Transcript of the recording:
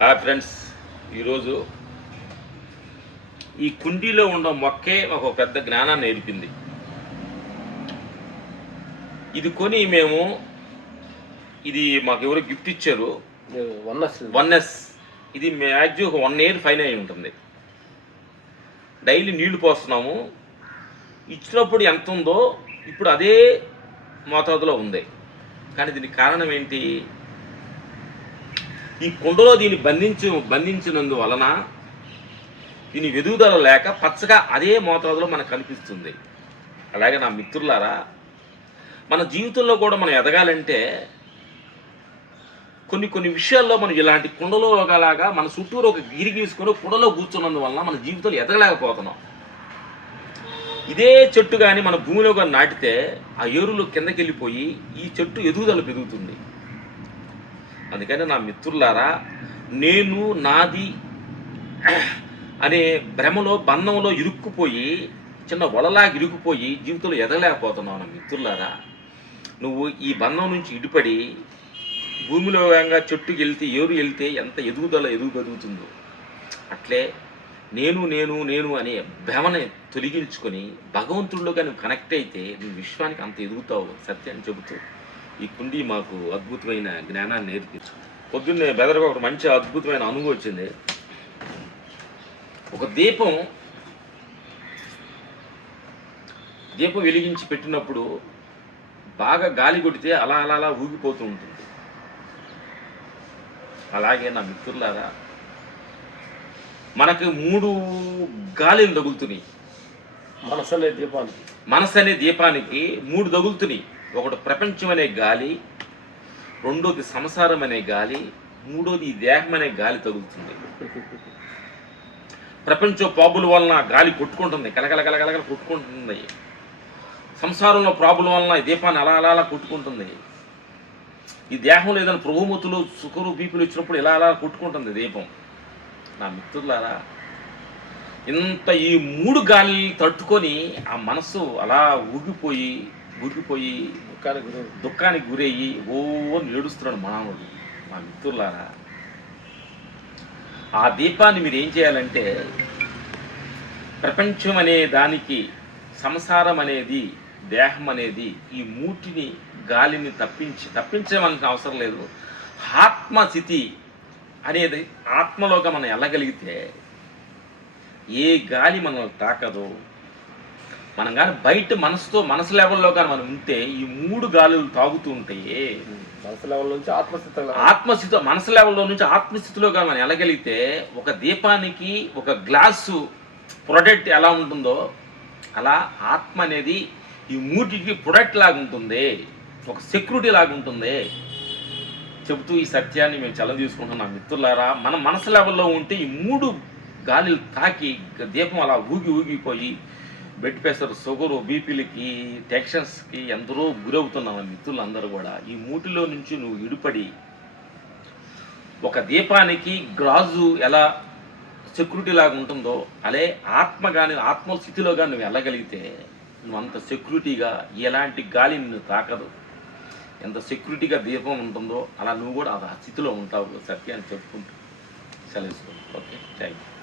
Hi friends, ఈరోజు ఈ కుండీలో ఉన్న మొక్కే ఒక పెద్ద జ్ఞానాన్ని నేర్పింది. ఇది కొని మేము ఇది మాకు ఎవరో గిఫ్ట్ ఇచ్చారు. వన్నెస్ ఇది మ్యాక్సిమం ఒక 1 year ఫైన్ అయి ఉంటుంది. డైలీ నీళ్లు పోస్తున్నాము. ఇచ్చినప్పుడు ఎంత ఉందో ఇప్పుడు అదే మోతాదులో ఉంది. కానీ దీనికి కారణం ఏంటి? ఈ కుండలో దీన్ని బంధించినందువలన దీని ఎదుగుదల లేక పచ్చగా అదే మోతాదులో మనకు కనిపిస్తుంది. అలాగే నా మిత్రులారా, మన జీవితంలో కూడా మనం ఎదగాలంటే కొన్ని విషయాల్లో మనం ఇలాంటి కుండలో ఒకలాగా మన చుట్టూరు ఒక గిరి గీసుకొని కుండలో కూర్చున్నందువలన మన జీవితంలో ఎదగలేకపోతున్నాం. ఇదే చెట్టు కానీ మన భూమిలో కానీ నాటితే ఆ ఏరులు కిందకి వెళ్ళిపోయి ఈ చెట్టు ఎదుగుదల పెరుగుతుంది. అందుకని నా మిత్రులారా, నేను నాది అనే భ్రమలో బంధంలో ఇరుక్కుపోయి చిన్న వలలాగా ఇరుక్కుపోయి జీవితంలో ఎదగలేకపోతున్నావు. నా మిత్రులారా, నువ్వు ఈ బంధం నుంచి ఇటుపడి భూమిలో చెట్టుకి వెళ్తే ఏరు వెళ్తే ఎంత ఎదుగుతుందో అట్లే నేను నేను నేను అనే భ్రమని తొలగించుకొని భగవంతుడిలోగా నువ్వు కనెక్ట్ అయితే నువ్వు విశ్వానికి అంత ఎదుగుతావు. సత్యాన్ని చెబుతూ ఈ కుండీ మాకు అద్భుతమైన జ్ఞానాన్ని నేర్పించు. పొద్దున్నే బెదరగా ఒక మంచి అద్భుతమైన అనుభవం వచ్చింది. ఒక దీపం వెలిగించి పెట్టినప్పుడు బాగా గాలి కొడితే అలా అలా అలా ఊగిపోతూ ఉంటుంది. అలాగే నా మిత్రులారా, మనకు 3 గాలిలు తగులుతున్నాయి. మనసు అనే దీపానికి 3 తగులుతున్నాయి. ఒకటి ప్రపంచం అనే గాలి, రెండోది సంసారం అనే గాలి, మూడోది ఈ దేహం అనే గాలి తగులుతుంది. ప్రపంచం ప్రాబుల వలన గాలి కొట్టుకుంటుంది, కలకల కొట్టుకుంటుంది. సంసారంలో ప్రాబుల వలన ఈ దీపాన్ని అలా అలా అలా కొట్టుకుంటుంది. ఈ దేహంలో ఏదైనా ప్రభుమతులు సుఖరు బీపీలు వచ్చినప్పుడు ఇలా అలా కొట్టుకుంటుంది దీపం. నా మిత్రులారా, ఇంత ఈ 3 గాలి తట్టుకొని ఆ మనసు అలా ఊగిపోయి దుఃఖానికి గురయ్యి ఏడుస్తున్నాడు మానవుడు. నా మిత్రులారా, ఆ దీపాన్ని మీరు ఏం చేయాలంటే, ప్రపంచం అనే దానికి సంసారం అనేది దేహం అనేది ఈ మూటిని గాలిని తప్పించవలసిన అవసరం లేదు. ఆత్మస్థితి అనేది ఆత్మలోగా మనం వెళ్ళగలిగితే ఏ గాలి మనల్ని తాకదో. మనం కానీ బయట మనసు లెవెల్లో కానీ మనం ఉంటే ఈ 3 గాలులు తాగుతూ ఉంటాయి. మనసు లెవెల్ నుంచి ఆత్మస్థితి మనసు లెవెల్లో నుంచి ఆత్మస్థితిలో కానీ మనం వెళ్ళగలిగితే ఒక దీపానికి ఒక గ్లాసు ప్రొడక్ట్ ఎలా ఉంటుందో అలా ఆత్మ అనేది ఈ 3కి ప్రొడక్ట్ లాగా ఉంటుంది, ఒక సెక్యూరిటీ లాగా ఉంటుంది. చెబుతూ ఈ సత్యాన్ని మేము చల్ల తీసుకుంటున్నాం. నా మిత్రులారా, మన మనసు లెవెల్లో ఉంటే ఈ 3 గాలిలు తాకి దీపం అలా ఊగిపోయి బెడ్ ప్రెషర్, షుగరు, బీపీలకి, టెన్షన్స్కి ఎందరో గురవుతున్నాం మిత్రులందరూ కూడా. ఈ మూటిలో నుంచి నువ్వు ఇడిపడి ఒక దీపానికి గ్లాజు ఎలా సెక్యూరిటీ లాగా ఉంటుందో అలే ఆత్మ కానీ ఆత్మ స్థితిలో కానీ నువ్వు వెళ్ళగలిగితే నువ్వు అంత సెక్యూరిటీగా ఎలాంటి గాలి నిన్ను తాకదు. ఎంత సెక్యూరిటీగా దీపం ఉంటుందో అలా నువ్వు కూడా ఆ స్థితిలో ఉంటావు. సత్యాన్ని చెప్పుకుంటూ సెలవు. Okay, thank you.